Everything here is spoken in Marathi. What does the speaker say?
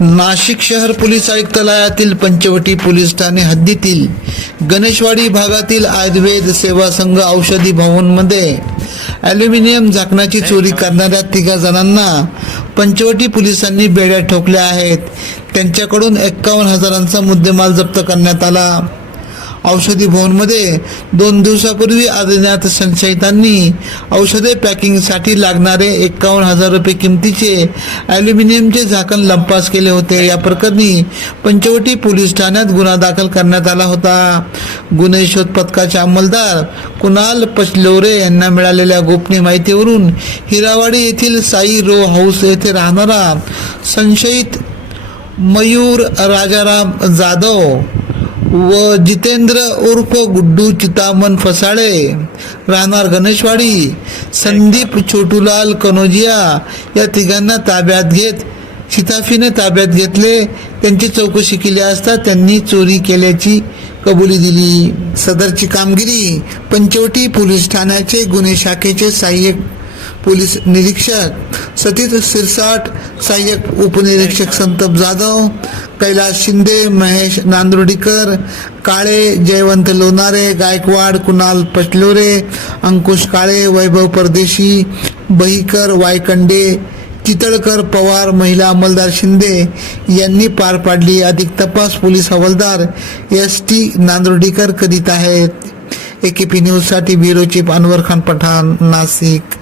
नाशिक शहर पोलीस आयुक्तालयातील पंचवटी पोलीस ठाणे हद्दीतील गणेशवाडी भागातील आयुर्वेद सेवा संघ औषधी भवनमध्ये ॲल्युमिनियम झाकणाची चोरी करणाऱ्या तिघा जणांना पंचवटी पोलिसांनी बेड्या ठोकल्या आहेत. त्यांच्याकडून एक्कावन्न हजारांचा मुद्देमाल जप्त करण्यात आला. औषधी भवनमध्ये दोन दिवसापूर्वी अज्ञात संशयितांनी औषधे पॅकिंगसाठी लागणारे एकावन्न हजार रुपये किमतीचे ॲल्युमिनियमचे झाकण लंपास केले होते. या प्रकरणी पंचवटी पोलीस ठाण्यात गुन्हा दाखल करण्यात आला होता. गुन्हे शोध पथकाचे अंमलदार कुणाल पचलोरे यांना मिळालेल्या गोपनीय माहितीवरून हिरावाडी येथील साई रो हाऊस येथे राहणारा संशयित मयूर राजाराम जाधव व जितेंद्र उर्फ गुड्डू चितामन फसाळे राहणार गणेशवाडी संदीप छोटूलाल कनोजिया या तिघांना ताब्यात घेत शिताफीने ताब्यात घेतले. त्यांची चौकशी केली असता त्यांनी चोरी केल्याची कबुली दिली. सदरची कामगिरी पंचवटी पोलीस ठाण्याचे गुन्हे शाखेचे सहाय्यक पोलीस निरीक्षक सतीश सिरसाट सहाय्यक उपनिरीक्षक संतप जाधव कैलास शिंदे महेश नांदुर्डीकर काळे जयवंत लोणारे गायकवाड कुणाल पटलोरे अंकुश काळे वैभव परदेशी बहीकर वायकंडे चितळकर पवार महिला अंमलदार शिंदे यांनी पार पाडली. अधिक तपास पोलीस हवालदार एस टी नांदुर्डीकर करीत आहेत. एकेपी न्यूजसाठी ब्युरो चीफ अनवर खान पठाण नाशिक.